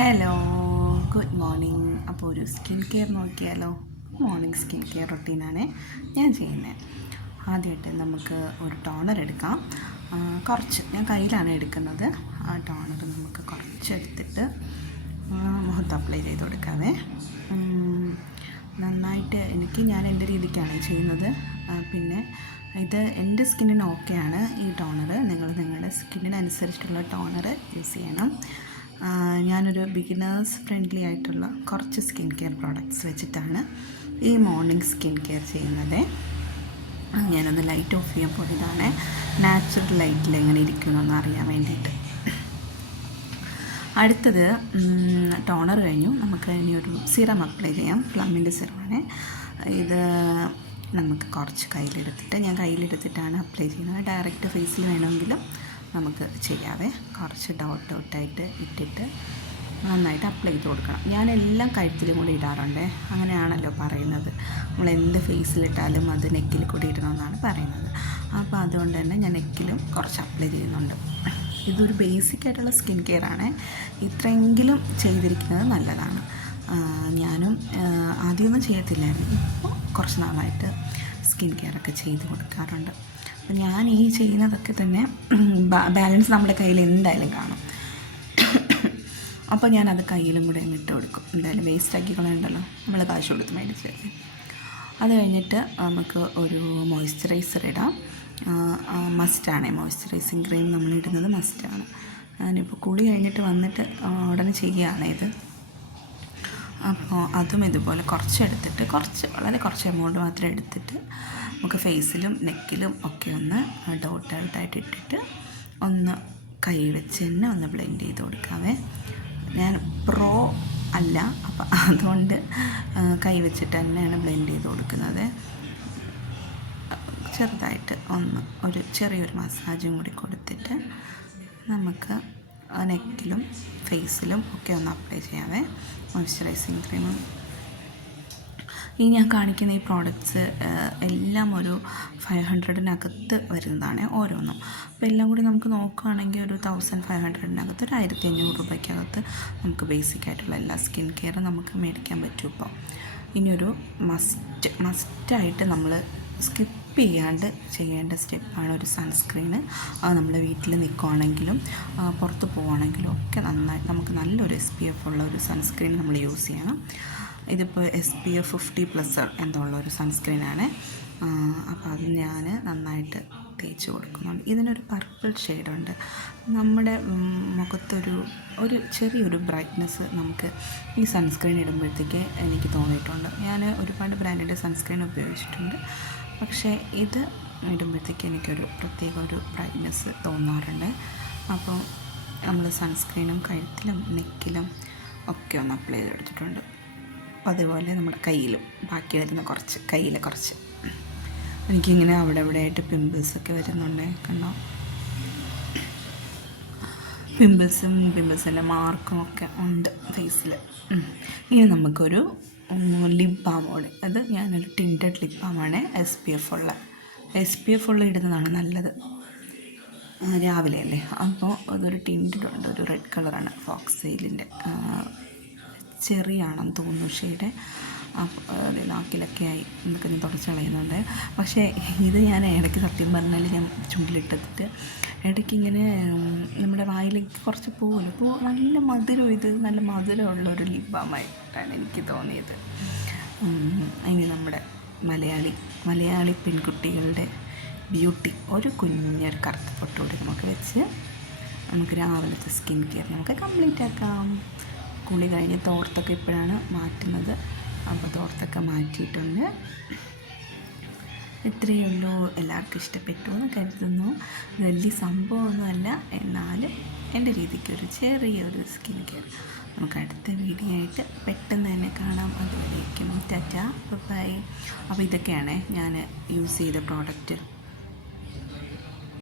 Hello, good morning. അപ്പോൾ ഒരു skin care നോക്കിയാലോ. മോർണിംഗ് സ്കിൻ കെയർ റൊട്ടീനാണ് ഞാൻ ചെയ്യുന്നത്. ആദ്യമായിട്ട് നമുക്ക് ഒരു ടോണർ എടുക്കാം. കുറച്ച് ഞാൻ കയ്യിലാണ് എടുക്കുന്നത്. ആ ടോണർ നമുക്ക് കുറച്ചെടുത്തിട്ട് മുഖത്ത് അപ്ലൈ ചെയ്ത് കൊടുക്കാവേ. നന്നായിട്ട് ഞാൻ എൻ്റെ രീതിക്കാണ് ചെയ്യുന്നത്. പിന്നെ ഇത് എൻ്റെ സ്കിന്നിന് ഓക്കെയാണ് ഈ ടോണർ. നിങ്ങളുടെ സ്കിന്നിനനുസരിച്ചിട്ടുള്ള ടോണർ യൂസ് ചെയ്യണം. ഞാനൊരു ബിഗിനേഴ്സ് ഫ്രണ്ട്ലി ആയിട്ടുള്ള കുറച്ച് സ്കിൻ കെയർ പ്രോഡക്റ്റ്സ് വെച്ചിട്ടാണ് ഈ മോർണിംഗ് സ്കിൻ കെയർ ചെയ്യുന്നത്. ഞാനൊന്ന് ലൈറ്റ് ഓഫ് ചെയ്യാൻ പോയതാണ്, നാച്ചുറൽ ലൈറ്റിൽ എങ്ങനെ ഇരിക്കണമെന്ന് അറിയാൻ വേണ്ടിയിട്ട്. അടുത്തത് ടോണർ കഴിഞ്ഞു. നമുക്ക് ഇനി ഒരു സിറം അപ്ലൈ ചെയ്യാം. പ്ലമ്മിൻ്റെ സിറമാണ് ഇത്. നമുക്ക് കുറച്ച് ഞാൻ കയ്യിലെടുത്തിട്ടാണ് അപ്ലൈ ചെയ്യുന്നത്. ഡയറക്റ്റ് ഫേസിൽ വേണമെങ്കിലും നമുക്ക് ചെയ്യാവേ. കുറച്ച് ഡോട്ടായിട്ട് ഇട്ടിട്ട് നന്നായിട്ട് അപ്ലൈ ചെയ്ത് കൊടുക്കണം. ഞാനെല്ലാം കഴുത്തിലും കൂടി ഇടാറുണ്ട്. അങ്ങനെയാണല്ലോ പറയുന്നത്, നമ്മൾ എന്ത് ഫേസിലിട്ടാലും അത് നെക്കിൽ കൂടി ഇടണമെന്നാണ് പറയുന്നത്. അപ്പോൾ അതുകൊണ്ട് തന്നെ ഞാൻ നെക്കിലും കുറച്ച് അപ്ലൈ ചെയ്യുന്നുണ്ട്. ഇതൊരു ബേസിക്കായിട്ടുള്ള സ്കിൻ കെയർ ആണ്. ഇത്രയെങ്കിലും ചെയ്തിരിക്കുന്നത് നല്ലതാണ്. ഞാനും ആദ്യമൊന്നും ചെയ്യത്തില്ലായിരുന്നു. ഇപ്പോൾ കുറച്ച് നാളായിട്ട് സ്കിൻ കെയറൊക്കെ ചെയ്ത് കൊടുക്കാറുണ്ട്. അപ്പം ഞാൻ ഈ ചെയ്യുന്നതൊക്കെ തന്നെ ബാലൻസ് നമ്മുടെ കയ്യിൽ എന്തായാലും കാണും. അപ്പോൾ ഞാനത് കയ്യിലും കൂടെ ഇട്ട് കൊടുക്കും. എന്തായാലും വേസ്റ്റാക്കി കളയണ്ടല്ലോ, നമ്മൾ കാശ് കൊടുത്ത് മേടിച്ചല്ലേ. അത് കഴിഞ്ഞിട്ട് നമുക്ക് ഒരു മോയ്സ്ചറൈസർ ഇടാം. മസ്റ്റാണ് മോയ്സ്ചറൈസിങ് ക്രീം നമ്മളിടുന്നത് മസ്റ്റാണ്. ഞാനിപ്പോൾ കുളി കഴിഞ്ഞിട്ട് വന്നിട്ട് ഉടനെ ചെയ്യുകയാണ് ഇത്. അപ്പോൾ അതും ഇതുപോലെ കുറച്ചെടുത്തിട്ട് വളരെ കുറച്ച് എമൗണ്ട് മാത്രം എടുത്തിട്ട് നമുക്ക് ഫേസിലും നെക്കിലും ഒക്കെ ഒന്ന് ഡോട്ടായിട്ട് ഇട്ടിട്ട് ഒന്ന് കൈ വെച്ച് തന്നെ ഒന്ന് ബ്ലെൻഡ് ചെയ്ത് കൊടുക്കാവേ. ഞാൻ പ്രോ അല്ല, അപ്പം അതുകൊണ്ട് കൈ വെച്ചിട്ട് തന്നെയാണ് ബ്ലെൻഡ് ചെയ്ത് കൊടുക്കുന്നത്. ചെറുതായിട്ട് ഒരു ചെറിയൊരു മസാജും കൂടി കൊടുത്തിട്ട് നമുക്ക് നെക്കിലും ഫേസിലും ഒക്കെ ഒന്ന് അപ്ലൈ ചെയ്യാവേ മോയ്സ്ചറൈസിങ് ക്രീമും. ഈ ഞാൻ കാണിക്കുന്ന ഈ പ്രോഡക്റ്റ്സ് എല്ലാം ഒരു 500-നകത്ത് വരുന്നതാണ് ഓരോന്നും. അപ്പോൾ എല്ലാം കൂടി നമുക്ക് നോക്കുകയാണെങ്കിൽ ഒരു 1500-നകത്ത് ഒരു 1500 രൂപയ്ക്കകത്ത് നമുക്ക് ബേസിക്കായിട്ടുള്ള എല്ലാ സ്കിൻ കെയറും നമുക്ക് മേടിക്കാൻ പറ്റും. ഇപ്പോൾ ഇനിയൊരു മസ്റ്റായിട്ട് നമ്മൾ സ്കിപ്പ് ചെയ്യാണ്ട് ചെയ്യേണ്ട സ്റ്റെപ്പാണ് ഒരു സൺസ്ക്രീന്. അത് നമ്മൾ വീട്ടിൽ നിൽക്കുകയാണെങ്കിലും പുറത്ത് പോവുകയാണെങ്കിലും ഒക്കെ നമുക്ക് നല്ലൊരു SPF ഉള്ള ഒരു സൺസ്ക്രീൻ നമ്മൾ യൂസ് ചെയ്യണം. ഇതിപ്പോൾ SPF 50+ എന്നുള്ള ഒരു സൺസ്ക്രീനാണ്. അപ്പോൾ അത് ഞാൻ നന്നായിട്ട് തേച്ച് കൊടുക്കുന്നുണ്ട്. ഇതിനൊരു പർപ്പിൾ ഷെയ്ഡുണ്ട്. നമ്മുടെ മുഖത്തൊരു ചെറിയൊരു ബ്രൈറ്റ്നെസ് നമുക്ക് ഈ സൺസ്ക്രീൻ ഇടുമ്പോഴത്തേക്ക് എനിക്ക് തോന്നിയിട്ടുണ്ട്. ഞാൻ ഒരുപാട് ബ്രാൻഡിൻ്റെ സൺസ്ക്രീൻ ഉപയോഗിച്ചിട്ടുണ്ട്, പക്ഷേ ഇത് ഇടുമ്പോഴത്തേക്ക് എനിക്കൊരു പ്രത്യേക ഒരു ബ്രൈറ്റ്നെസ് തോന്നാറുണ്ട്. അപ്പോൾ നമ്മൾ സൺസ്ക്രീനും കഴുത്തിലും നെക്കിലും ഒക്കെ ഒന്ന് അപ്ലൈ ചെയ്തെടുത്തിട്ടുണ്ട്. അപ്പോൾ അതുപോലെ നമ്മുടെ കയ്യിലും ബാക്കി വരുന്ന കയ്യിലെ കുറച്ച് എനിക്കിങ്ങനെ അവിടെ ആയിട്ട് പിമ്പിൾസൊക്കെ വരുന്നുണ്ട്. കണ്ടോ, പിമ്പിൾസിൻ്റെ മാർക്കും ഒക്കെ ഉണ്ട് ഫേസിൽ. ഇനി നമുക്കൊരു ലിപ് ബാമോടെ, അത് ഞാനൊരു ടിൻറ്റഡ് ലിപ് ബാമാണ്. SPF ഉള്ള ഇടുന്നതാണ് നല്ലത് രാവിലെ അല്ലേ. അപ്പോൾ അതൊരു ടിൻറ്റഡ് ഉണ്ട്, ഒരു റെഡ് കളറാണ്. ഫോക്സെയിലിൻ്റെ ചെറിയാണെന്ന് തോന്നുന്നു ഷെയ്ഡ്. നാക്കിലൊക്കെ ആയി എന്നൊക്കെ ഞാൻ തുടച്ച് കളയുന്നുണ്ട്. പക്ഷേ ഇത് ഞാൻ ഇടയ്ക്ക് സത്യം പറഞ്ഞാൽ ഞാൻ ചുണ്ടിലിട്ടിട്ട് ഇടയ്ക്ക് ഇങ്ങനെ നമ്മുടെ വായിലേക്ക് കുറച്ച് നല്ല മധുരം, ഇത് നല്ല മധുരമുള്ളൊരു ലിപ് ബാമായിട്ടാണ് എനിക്ക് തോന്നിയത്. ഇനി നമ്മുടെ മലയാളി പെൺകുട്ടികളുടെ ബ്യൂട്ടി ഒരു കുഞ്ഞൊരു കറുത്ത പൊട്ടുകൂടി നമുക്ക് വെച്ച് നമുക്ക് രാവിലത്തെ സ്കിൻ കെയർ നമുക്ക് കംപ്ലീറ്റ് ആക്കാം. കുളി കഴിഞ്ഞ് തോർത്തൊക്കെ ഇപ്പോഴാണ് മാറ്റുന്നത്. അപ്പോൾ തോർത്തൊക്കെ മാറ്റിയിട്ടുണ്ട്. ഇത്രയേ ഉള്ളൂ. എല്ലാവർക്കും ഇഷ്ടപ്പെട്ടു എന്ന് കരുതുന്നു. വലിയ സംഭവമൊന്നുമല്ല, എന്നാലും എൻ്റെ രീതിക്ക് ഒരു ചെറിയൊരു സ്കിൻ കെയർ. നമുക്ക് അടുത്ത വീഡിയോ ആയിട്ട് പെട്ടെന്ന് തന്നെ കാണാം. അതുവരേക്കും ടാറ്റാ, ബൈ. അപ്പോൾ ഇതൊക്കെയാണ് ഞാൻ യൂസ് ചെയ്ത പ്രോഡക്റ്റ്.